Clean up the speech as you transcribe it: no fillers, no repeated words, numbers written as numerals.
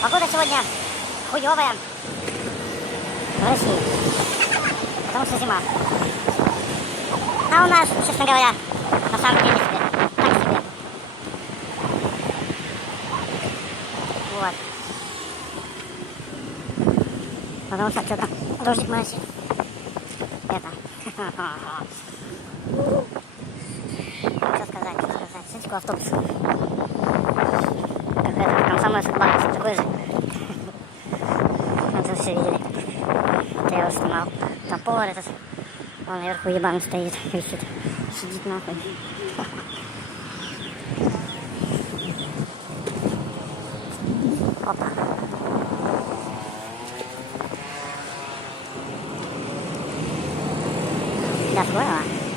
Погода сегодня хуёвая в России, потому что зима. А у нас, честно говоря, на самом деле себе, так себе. Вот. Потому что что-то дождик моросит. Это. Что сказать. Смотрите, автобус. Как это, Комсомольск банк, такой же. Вот вы все видели. Это я его снимал. Там повар этот, он наверху ебаный стоит, висит. Сидит нахуй. Опа. Да, скоро.